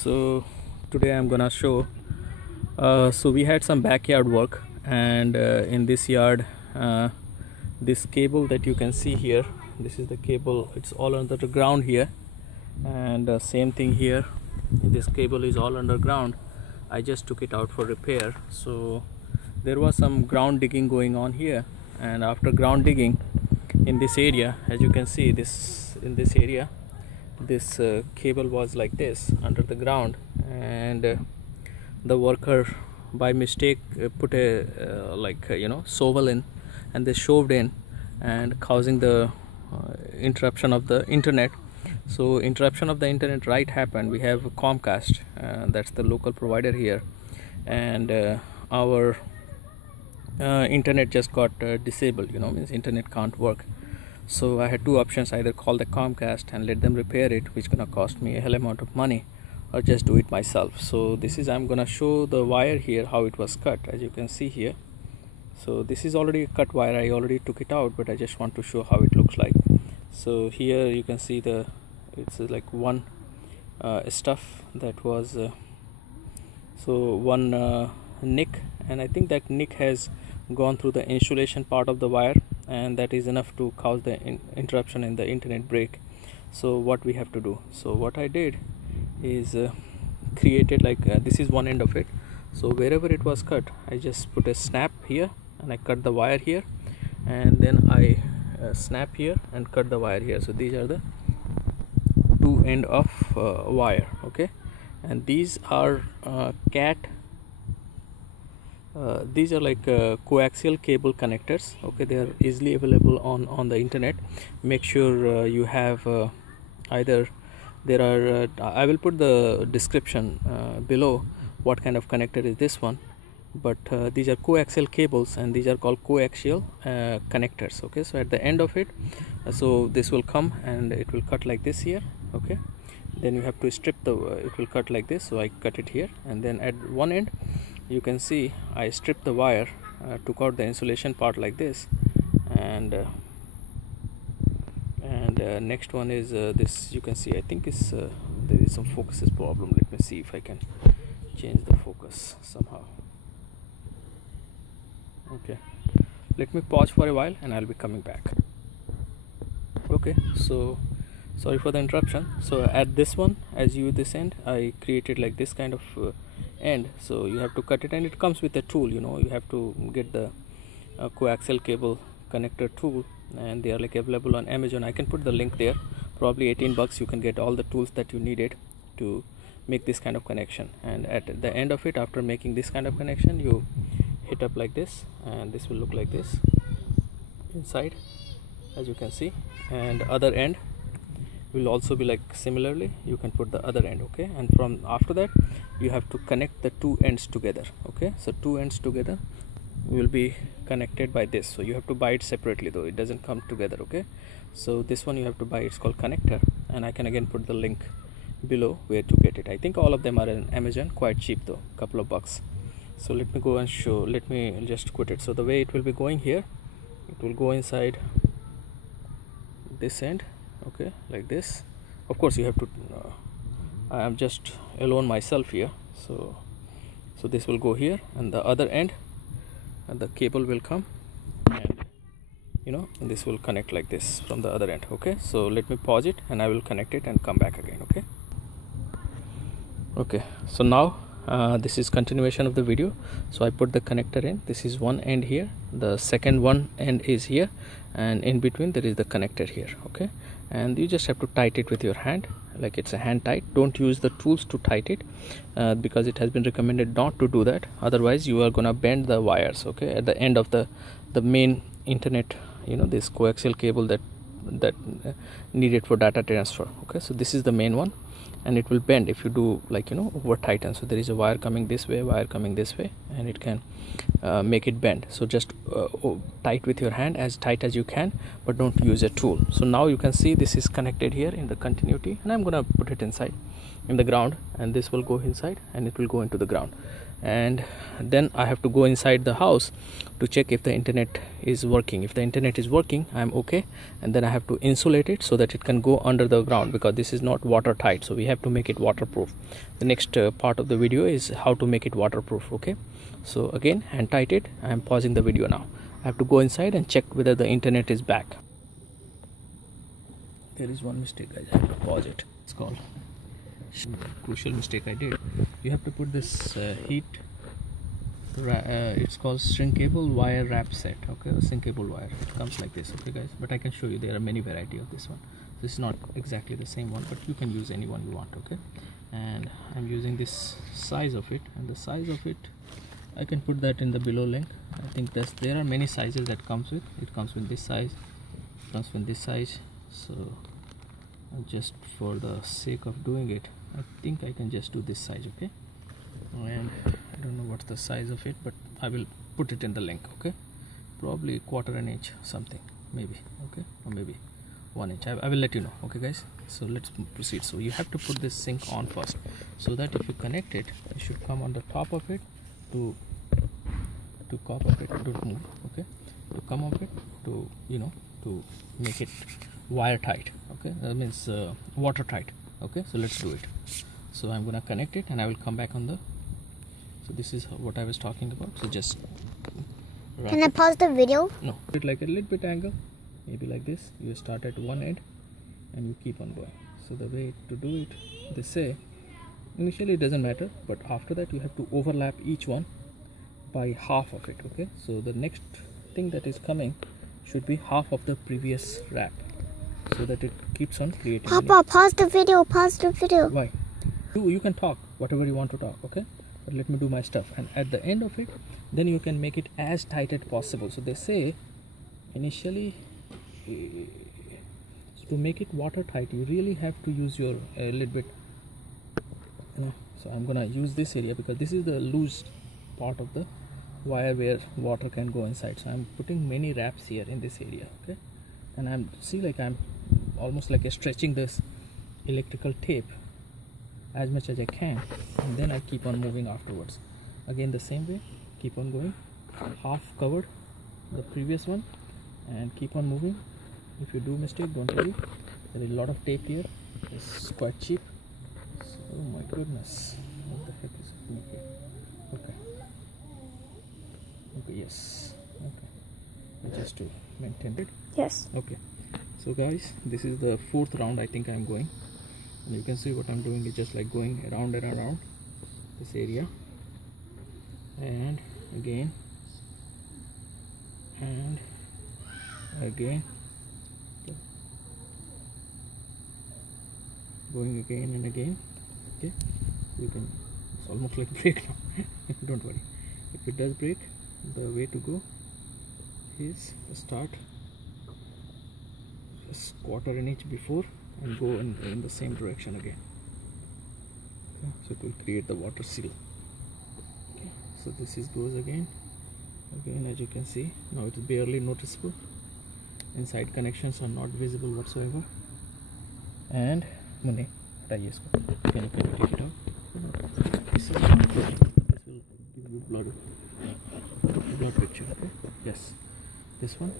So today I'm gonna show so we had some backyard work, and in this yard this cable that you can see here, this is the cable. It's all under the ground here, and same thing here, this cable is all underground. I just took it out for repair. So there was some ground digging going on here, and after ground digging in this area, as you can see, this in this area, this cable was like this under the ground, and the worker by mistake put a shovel in, and they shoved in and causing the interruption of the internet. So interruption of the internet right happened. We have Comcast, that's the local provider here, and our internet just got disabled, means internet can't work. So I had two options: either call the Comcast and let them repair it, which gonna cost me a hell amount of money, or just do it myself. So this is, I'm gonna show the wire here how it was cut, as you can see here. So this is already a cut wire. I already took it out, but I just want to show how it looks like. So here you can see it's like one stuff that was one nick, and I think that nick has gone through the insulation part of the wire, and that is enough to cause the interruption in the internet break. So what we have to do, so what I did is created like this is one end of it. So wherever it was cut, I just put a snap here and I cut the wire here, and then I snap here and cut the wire here. So these are the two end of wire, okay. And these are these are like coaxial cable connectors, okay. They are easily available on the internet. Make sure you have either there are I will put the description below what kind of connector is this one, but these are coaxial cables, and these are called coaxial connectors, okay. So at the end of it, so this will come and it will cut like this here, okay. Then you have to strip the it will cut like this. So I cut it here, and then at one end you can see I stripped the wire, took out the insulation part like this, and next one is this. You can see, I think is there is some focus problem. Let me see if I can change the focus somehow. Okay, let me pause for a while and I'll be coming back. Okay, so sorry for the interruption. So at this one, as you this end, I created like this kind of end. So you have to cut it, and it comes with a tool, you have to get the coaxial cable connector tool, and they are like available on Amazon. I can put the link there. Probably $18 you can get all the tools that you needed to make this kind of connection. And at the end of it, after making this kind of connection, you hit up like this, and this will look like this inside, as you can see. And other end will also be like similarly, you can put the other end, okay. And from after that you have to connect the two ends together, okay. So two ends together will be connected by this. So you have to buy it separately though, it doesn't come together, okay. So this one you have to buy, it's called connector, and I can again put the link below where to get it. I think all of them are in Amazon, quite cheap though, couple of bucks. So let me go and show, let me just quit it. So the way it will be going here, it will go inside this end, okay, like this. Of course you have to I am just alone myself here, so this will go here, and the other end, and the cable will come, and and this will connect like this from the other end, okay. So let me pause it and I will connect it and come back again, okay. So now this is continuation of the video. So I put the connector in. This is one end here, the second one end is here, and in between there is the connector here, okay. And you just have to tight it with your hand, like it's a hand tight. Don't use the tools to tight it, because it has been recommended not to do that, otherwise you are gonna bend the wires, okay, at the end of the main internet, this coaxial cable that needed for data transfer, okay. So this is the main one, and it will bend if you do like over tighten. So there is a wire coming this way, wire coming this way, and it can make it bend. So just tight with your hand, as tight as you can, but don't use a tool. So now you can see this is connected here in the continuity, and I'm gonna put it inside. in the ground, and this will go inside and it will go into the ground. And then I have to go inside the house to check if the internet is working. If the internet is working, I'm okay, and then I have to insulate it so that it can go under the ground, because this is not watertight, so we have to make it waterproof. The next part of the video is how to make it waterproof. Okay, so again, hand tight it. I am pausing the video now. I have to go inside and check whether the internet is back. There is one mistake, guys. I have to pause it. It's called crucial mistake I did. You have to put this it's called shrinkable wire wrap set. Okay, a shrinkable wire. It comes like this. Okay, guys, but I can show you there are many variety of this one. This is not exactly the same one, but you can use any one you want. Okay, and I'm using this size of it, and the size of it I can put that in the below link. I think there are many sizes that comes with. It comes with this size, it comes with this size. So just for the sake of doing it, I think I can just do this size. Okay, and I don't know what's the size of it, but I will put it in the link. Okay, probably 1/4 inch something, maybe. Okay, or maybe 1 inch. I will let you know. Okay, guys, so let's proceed. So you have to put this sink on first, so that if you connect it, it should come on the top of it to top of it. Don't move. Okay, to come of it, to to make it wire tight. Okay, that means watertight. Okay, so let's do it. So I'm gonna connect it and I will come back on the. So this is what I was talking about. So just can I pause the video? No, it like a little bit angle, maybe like this. You start at one end and you keep on going. So the way to do it, they say initially it doesn't matter, but after that you have to overlap each one by half of it. Okay, so the next thing that is coming should be half of the previous wrap, so that it keeps on creating. Papa, pause the video. Pause the video. Why? You can talk whatever you want to talk. Okay, but let me do my stuff, and at the end of it, then you can make it as tight as possible. So they say initially to make it watertight, you really have to use your a little bit. So I'm gonna use this area because this is the loose part of the wire where water can go inside. So I'm putting many wraps here in this area. Okay, and I'm almost like stretching this electrical tape as much as I can, and then I keep on moving afterwards. Again the same way, keep on going, half covered the previous one, and keep on moving. If you do mistake, don't worry, there is a lot of tape here. It's quite cheap. So, oh my goodness, what the heck is happening here? Okay, yes, okay, just to maintain it. Yes. Okay, so guys, this is the 4th round I think I'm going, and you can see what I'm doing is just like going around and around this area, and again and again, going again and again. Okay, you can, it's almost like break now. Don't worry, if it does break, the way to go is start just 1/4 inch before and go in the same direction again. Okay, so it will create the water seal. Okay, so this goes again, as you can see. Now it is barely noticeable. Inside connections are not visible whatsoever. And Mune, can you take it out? This will give you blood picture. Okay, yes, this one